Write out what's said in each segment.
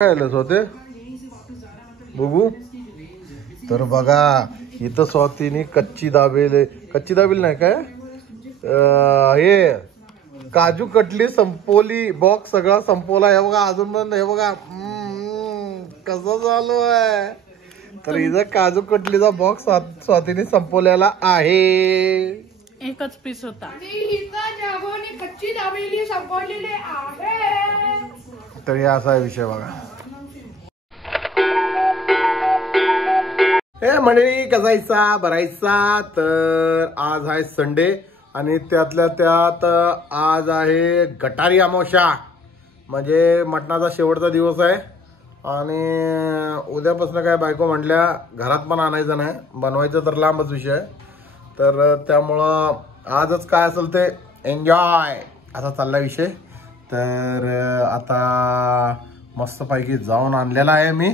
काय होते बघू तर बघा इथं स्वातीने कच्ची दाबेली नाही काय हे काजू कटली संपवली बॉक्स सगळा संपवला हे बघा अजून पण हे बघा कसं चालू आहे तर इथं काजू कटलीचा बॉक्स स्वातीने संपवलेला आहे एकच पीस होता कच्ची दाबेली संपवलेली आहे तर हे असा विषय बघा हे मंडळी कसायचा बरायचा तर आज आहे संडे आणि त्यातल्या त्यात आज आहे गटारी अमावस्या म्हणजे मटणाचा शेवटचा दिवस आहे आणि उद्यापासून काय बायको म्हटल्या घरात पण आणायचं नाही बनवायचं तर लांबच विषय आहे तर त्यामुळं आजच काय असेल ते एन्जॉय असा चालला विषय तर आता मस्तपैकी जाऊन आणलेला आहे मी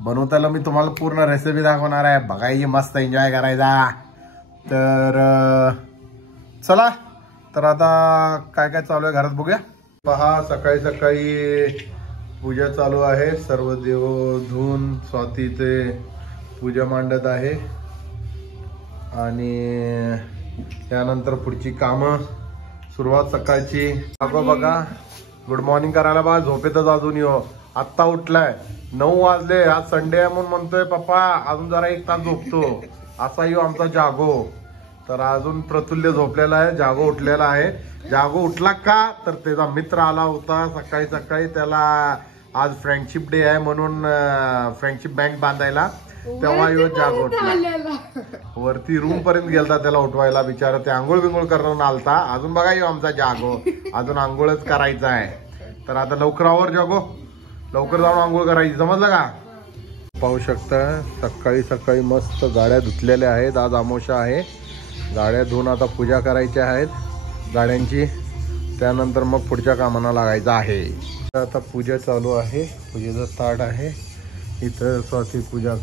बनवताना मी तुम्हाला पूर्ण रेसिपी दाखवणार आहे बघायची मस्त एन्जॉय करायचा तर चला तर आता काय काय चालू आहे घरात बघूया पहा सकाळी सकाळी पूजा चालू आहे सर्व देव धुवून स्वातीचे पूजा मांडत आहे आणि त्यानंतर पुढची कामं सुरुवात सकाळची बघा गुड मॉर्निंग करायला बा झोपेतच अजून येऊ आत्ता उठलाय 9 वाजले आज संडे आहे म्हणून म्हणतोय पप्पा अजून जरा 1 तास झोपतो असा येऊ आमचा जागो तर अजून प्रतुल्य झोपलेला आहे जागो उठलेला आहे जागो उठला का तर त्याचा मित्र आला होता सकाळी सकाळी त्याला आज फ्रेंडशिप डे आहे म्हणून फ्रेंडशिप बँड बांधायला तेव्हा येऊ जागो उठला वरती रूम पर्यंत गेलता त्याला उठवायला बिचारा ते आंघोळ बिंघोळ करून आलता अजून बघा येऊ आमचा जागो अजून आंघोळच करायचा आहे तर आता लवकर आवर जागो लवकर जाऊन आंघोळ करायची समजलं का पाहू शकता सकाळी सकाळी मस्त गाड्या धुतलेल्या आहेत आज अमावस्या आहे गाड्या धुवून आता पूजा करायच्या आहेत गाड्यांची त्यानंतर मग पुढच्या कामांना लागायचं आहे आता पूजा चालू आहे पूजेचं ताट आहे इथं स्वाती पूजा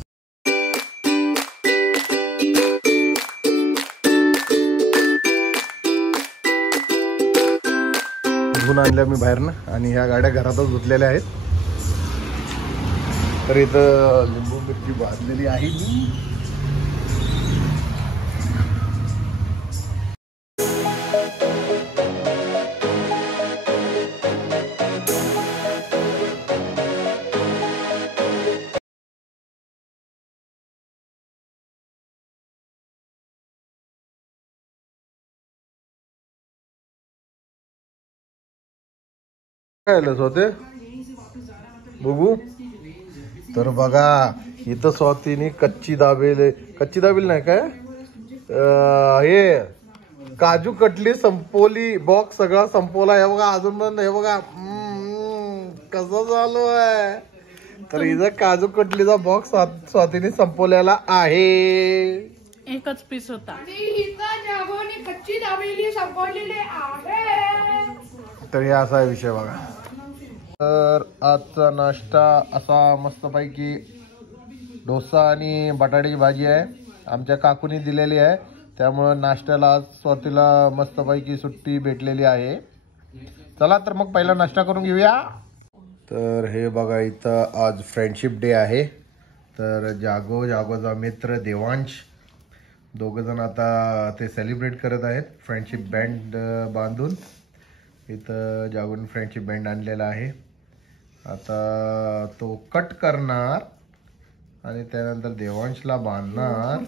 धुवून आणल्या मी बाहेरनं आणि ह्या गाड्या घरातच धुतलेल्या आहेत तर इथं लिंबू मिरची भाजलेली आहे काय होते बघू तर बघा इथं स्वातीने कच्ची दाबेली नाही काय हे काजू कटली संपवली बॉक्स सगळा संपवला हे बघा अजून पण हे बघा कसं चालू आहे तर इथं काजू कटलीचा बॉक्स स्वातीने संपवलेला आहे एकच पीस होता कच्ची दाबेली संपवलेली आहे तर हे असा विषय बघा तर आजचा नाश्ता असा मस्तपैकी डोसा आणि बटाट्याची भाजी आहे आमच्या काकूनी दिलेली आहे त्यामुळं नाश्त्याला आज स्वातीला मस्तपैकी सुट्टी भेटलेली आहे चला तर मग पहिला नाश्ता करून घेऊया तर हे बघा इथं आज फ्रेंडशिप डे आहे तर जागोचा मित्र देवांश दोघंजण आता ते सेलिब्रेट करत आहेत फ्रेंडशिप बँड बांधून इथं जागोने फ्रेंडशिप बँड आणलेला आहे आता तो कट करणार आणि त्यानंतर देवांशला बांधणार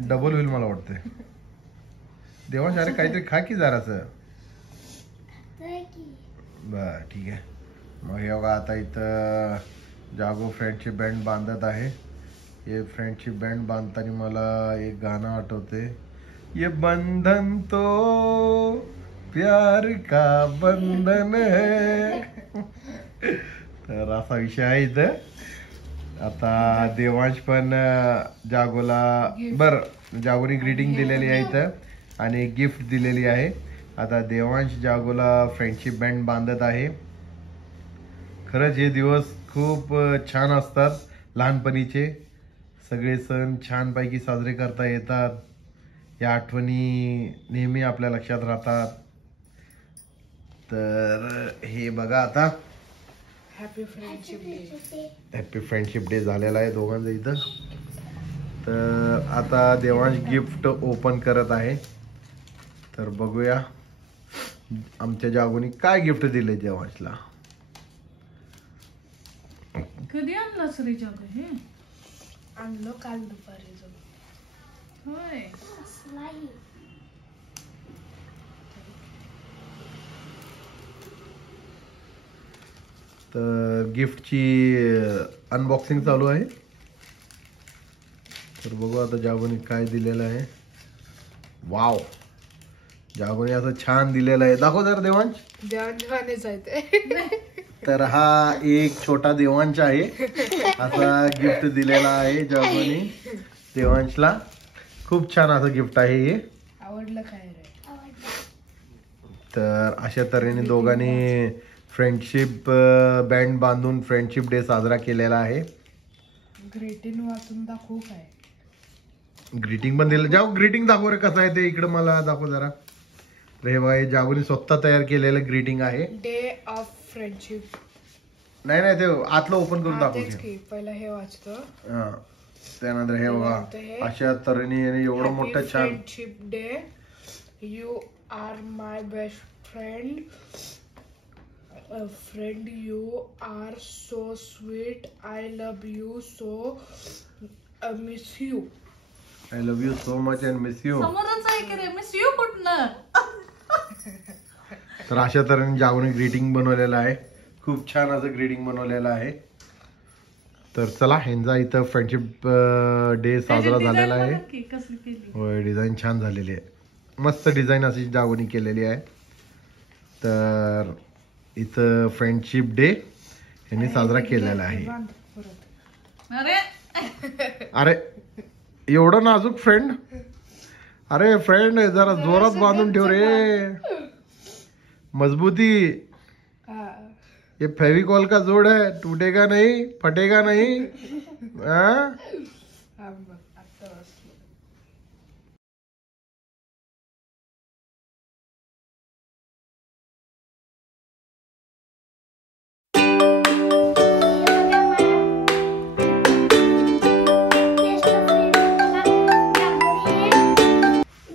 डबल होईल मला वाटते देवांश अरे काहीतरी खा की जरासं बर ठीक आहे मग हे बघा आता इथं जागो फ्रेंडशिप बँड बांधत आहे हे फ्रेंडशिप बँड बांधताना मला एक गाणं आठवते ये बंधन तो प्यार का बंधन है तर असा विषय आहे इथं आता देवांश पण जागोला जागोनी ग्रीटिंग दिलेली आहे इथं आणि गिफ्ट दिलेली आहे आता देवांश जागोला फ्रेंडशिप बँड बांधत आहे खरंच हे दिवस खूप छान असतात लहानपणीचे सगळे सण छानपैकी साजरे करता येतात या आठवणी नेहमी आपल्या लक्षात राहतात तर हे बघा आता happy friendship day. Happy friendship day झालेला आहे दोघांचा इथं. तर आता देवांश गिफ्ट ओपन करत आहे. तर बघूया आमच्या जागोनी काय गिफ्ट दिले देवांशला. कधी आणलास रे जागो हे? आणलो काल दुपारी जाऊन. होय. तर गिफ्टची अनबॉक्सिंग चालू आहे. तर बघू आता जागोनी काय दिलेलं आहे. वाव, जागोनी असं छान दिलेलं आहे. दाखव जरा देवांश. देवांशवानेच आहे ते. तर हा एक छोटा देवांश आहे. असा गिफ्ट दिलेला आहे जागोनी देवांशला. खूप छान असं गिफ्ट आहे हे. आवडलं काय रे? तर अशा तऱ्हेने दोघांनी फ्रेंडशिप बँड बांधून फ्रेंडशिप डे साजरा केलेला आहे. ग्रीटिंग वाचून दाखवू काय? ग्रीटिंग पण दिलं. जाऊ ग्रीटिंग दाखव रे कसं आहे ते. इकडं मला दाखव जरा. रे बाई जागोनी स्वतः तयार केलेलं ग्रीटिंग आहे. Day of friendship. नाही नाही, ते आतलं ओपन करून दाखव. तेच की पहिला हे वाचतो. हा, त्यानंतर हे बघा अशा तऱ्हेने याने एवढं मोठं छान. Friendship day. You are my best friend. Friend you are so sweet. I love you so. Miss you. I love you so much and miss you. समोरच आहे की रे, मिस यू कुठनं? तर अशा तऱ्हेने जागोने ग्रीटिंग बनवलेलं आहे. खूप छान असं ग्रीटिंग बनवलेलं आहे. तर चला ह्यांचा इथं फ्रेंडशिप डे साजरा झालेला आहे. की कसली केली? होय, डिझाईन छान झालेली आहे. मस्त डिझाईन अशी जागोनी केलेली आहे. तर इथं फ्रेंडशिप डे यांनी साजरा केलेला आहे. अरे अरे एवढं नाजूक फ्रेंड. अरे फ्रेंड जरा जोरात बांधून ठेव रे. मजबूती. ये फेविकॉल का जोड़ है, टूटेगा नहीं, फटेगा नहीं. हाँ?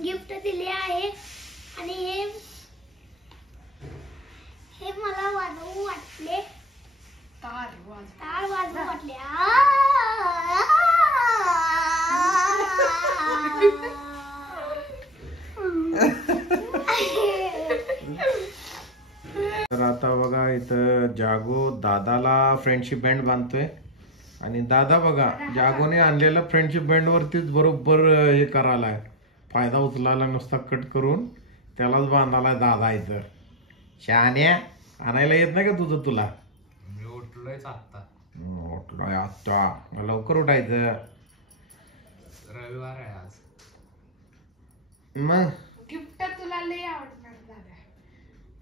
गिफ्ट दिले आहे आणि हे मला वाजवू वाटले. तार वाजवू वाटले. तर आता बघा इथं जागो दादाला फ्रेंडशिप बँड बांधतोय. आणि दादा बघा जागोने आणलेल्या फ्रेंडशिप बँड वरतीच बरोबर हे करायलाय. फायदा उचलायला नुसता कट करून त्यालाच बांधायला दादा इथं. शहाण्या आणायला येत नाही का तुझं तुला? मी उठलोयच आता. उठलोय आता. मग लवकर उठायचं. रविवार आहे आज. मग गिफ्ट तुला लय आवडणार दादा.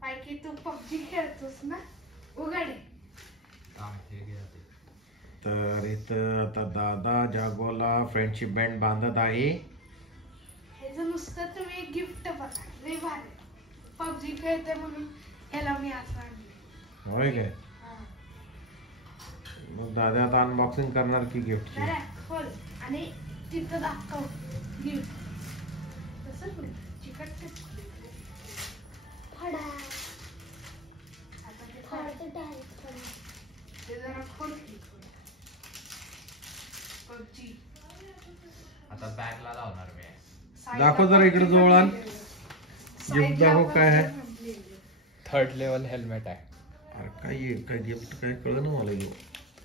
पैकी तू पबजी खेळतोस ना. उघडे. हे घ्या ते. तर इथं आता दादा जागोला फ्रेंडशिप बँड बांधत आहे. हे जर नुसतं तुम्ही गिफ्ट बघा. लय भारी. पबजी खेळते म्हणून ह्याला मी असं आणलं. होय काय? हा. मग दादा आता अनबॉक्सिंग करणार की गिफ्टची. जरा खोल आणि तिथं दाखव गिफ्ट. तसं खोल. चिकट फडा. आता ते फडा डायरेक्ट फडा. ते जरा खोल की. पबजी. आता बॅगला लावणार मी. दाखव जरा इकडे जवळ आण. गिफ्ट दाखव काय आहे. थर्ड लेवल हेल्मेट आहे. अरे काय गिफ्ट काय कळलं ना मला.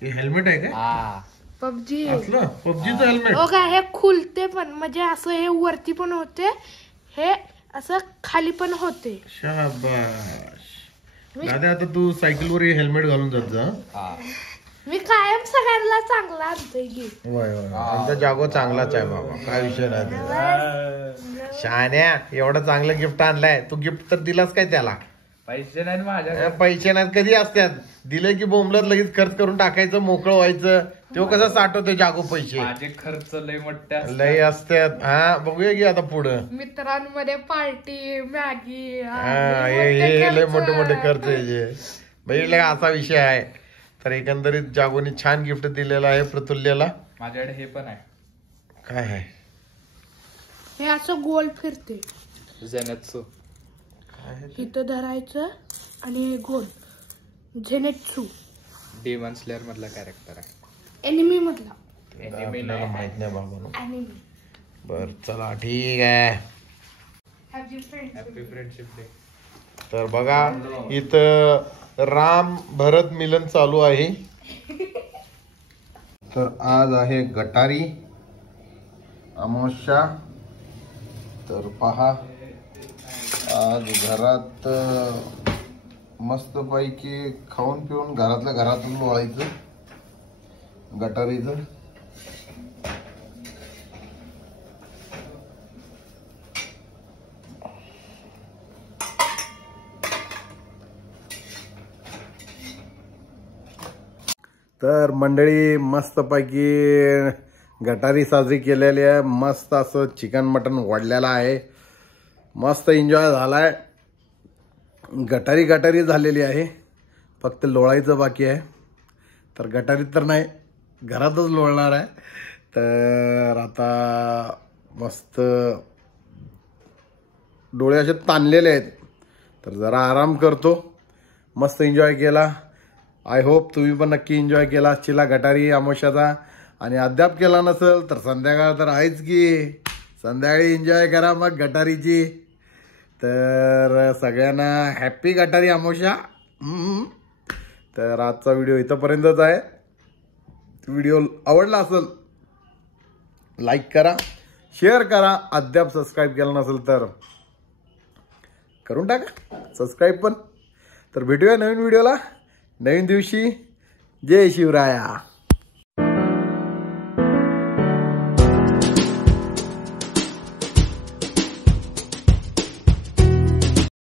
हे हेल्मेट आहे काय? हा. पबजी असलं पबजीचं हेल्मेट. हो का. हे खुलते पण म्हणजे असं हे वरती पण होते. हे असं खाली पण होते. शाबाश. दादा आता तू सायकलवर हेल्मेट घालून जात जा. हा. मी कायम सगळ्यांना चांगला आणतोय गिफ्ट. होय होय. आमचा जागो चांगलाच आहे बाबा. काय विषय नाही. शहाण्या एवढं चांगलं गिफ्ट आणलंय. तू गिफ्ट तर दिलास काय त्याला? पैसे नाही माझ्या. पैसे नाहीत. कधी असतात दिले की बोंबलत लगेच खर्च करून टाकायचं. मोकळं व्हायचं. तो कसा साठवतो जागो पैसे माझे खर्च लय मोठे असतात. लय असतात. हा बघूया की आता पुढं. मित्रांमध्ये पार्टी मॅगी हे लय मोठे मोठे खर्च आहे. बघितलं का, असा विषय आहे. तर एकंदरीत जागोनी छान गिफ्ट दिलेलं आहे प्रतुल्यला. माझ्याकडे हे पण आहे, काय आहे हे असं गोल फिरते, जेनेत्सू. इथं धरायचं आणि हे गोल झेनेट्सू डेमन स्लेअर मधला कॅरेक्टर आहे. एनिमी मधला. आपल्याला माहित नाही बाबा. एनिमी. बर चला ठीक आहे. Happy friends. Happy friendship day. तर बघा इथं राम भरत मिलन चालू आहे. तर आज आहे गटारी अमावस्या. तर पहा आज घरात मस्त पैकी खाऊन पिऊन घरातल्या घरातून लोळायचं गटारीचं. तर मंडळी मस्त पैकी गटारी साजरी केलेली आहे. मस्त असं चिकन मटन वाढलेलं आहे. मस्त एन्जॉय झालाय. गटारी गटारी झालेली आहे, फक्त लोळायचं बाकी आहे. तर गटारीत तर नाही, घरातच लोळणार आहे. तर आता मस्त डोळे असे ताणलेले आहेत. तर जरा आराम करतो. मस्त एन्जॉय केला. आय होप तुम्ही पण नक्की एन्जॉय केला असशीला गटारी अमावस्याचा. आणि अद्याप केला नसेल तर संध्याकाळ तर आहेच की, संध्याकाळी एन्जॉय करा मग गटारीची. तर सगळ्यांना हॅपी गटारी अमावस्या. तर आजचा व्हिडिओ इथंपर्यंतच आहे. व्हिडिओ आवडला असेल लाईक करा, शेअर करा. अद्याप सबस्क्राईब केला नसेल तर करून टाका सबस्क्राईब पण. तर भेटूया नवीन व्हिडिओला नवीन दिवशी. जय शिवराया.